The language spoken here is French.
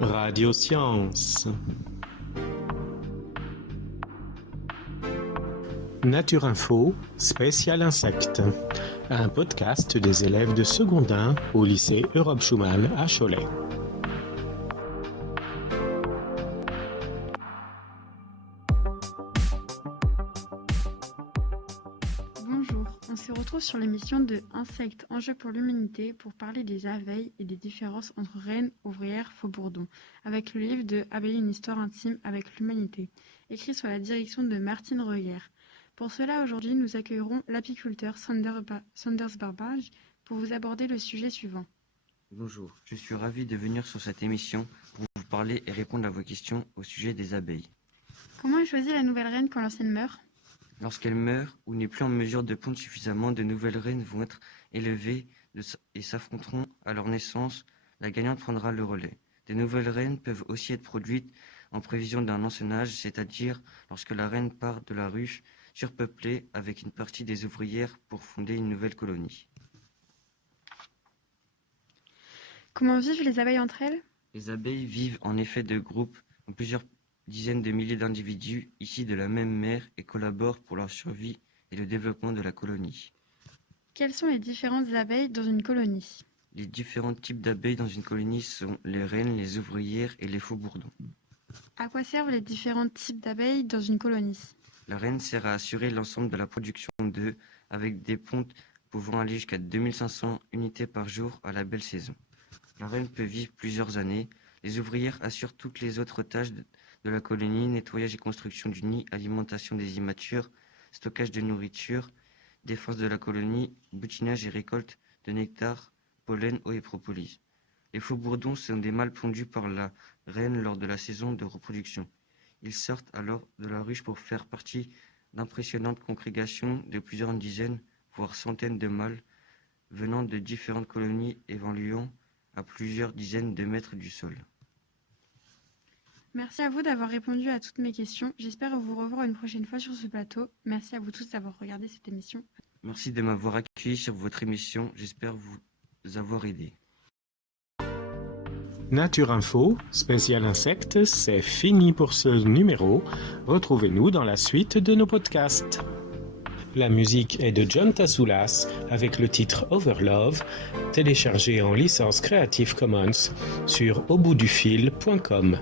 Radio Science. Nature Info, spécial insectes. Un podcast des élèves de seconde 1 au lycée Europe Schumann à Cholet. Bonjour, on se retrouve sur l'émission de Insectes, enjeux pour l'humanité pour parler des abeilles et des différences entre reines, ouvrières, faux-bourdons, avec le livre de Abeilles, une histoire intime avec l'humanité, écrit sous la direction de Martine Reger. Pour cela, aujourd'hui, nous accueillerons l'apiculteur Sanders Barbage pour vous aborder le sujet suivant. Bonjour, je suis ravi de venir sur cette émission pour vous parler et répondre à vos questions au sujet des abeilles. Comment est choisie la nouvelle reine quand l'ancienne meurt ? Lorsqu'elle meurt ou n'est plus en mesure de pondre suffisamment, de nouvelles reines vont être élevées et s'affronteront à leur naissance. La gagnante prendra le relais. Des nouvelles reines peuvent aussi être produites en prévision d'un lancennage, c'est-à-dire lorsque la reine part de la ruche surpeuplée avec une partie des ouvrières pour fonder une nouvelle colonie. Comment vivent les abeilles entre elles ? Les abeilles vivent en effet de groupes en plusieurs dizaines de milliers d'individus issus de la même mère et collaborent pour leur survie et le développement de la colonie. Quelles sont les différentes abeilles dans une colonie ? Les différents types d'abeilles dans une colonie sont les reines, les ouvrières et les faux-bourdons. À quoi servent les différents types d'abeilles dans une colonie ? La reine sert à assurer l'ensemble de la production d'œufs avec des pontes pouvant aller jusqu'à 2500 unités par jour à la belle saison. La reine peut vivre plusieurs années. Les ouvrières assurent toutes les autres tâches de la colonie, nettoyage et construction du nid, alimentation des immatures, stockage de nourriture, défense de la colonie, boutinage et récolte de nectar, pollen, eau et propolis. Les faux-bourdons sont des mâles pondus par la reine lors de la saison de reproduction. Ils sortent alors de la ruche pour faire partie d'impressionnantes congrégations de plusieurs dizaines, voire centaines de mâles, venant de différentes colonies évoluant à plusieurs dizaines de mètres du sol. Merci à vous d'avoir répondu à toutes mes questions. J'espère vous revoir une prochaine fois sur ce plateau. Merci à vous tous d'avoir regardé cette émission. Merci de m'avoir accueilli sur votre émission. J'espère vous avoir aidé. Nature Info, spécial insectes, c'est fini pour ce numéro. Retrouvez-nous dans la suite de nos podcasts. La musique est de John Tassoulas avec le titre Overlove, téléchargé en licence Creative Commons sur auboutdufil.com.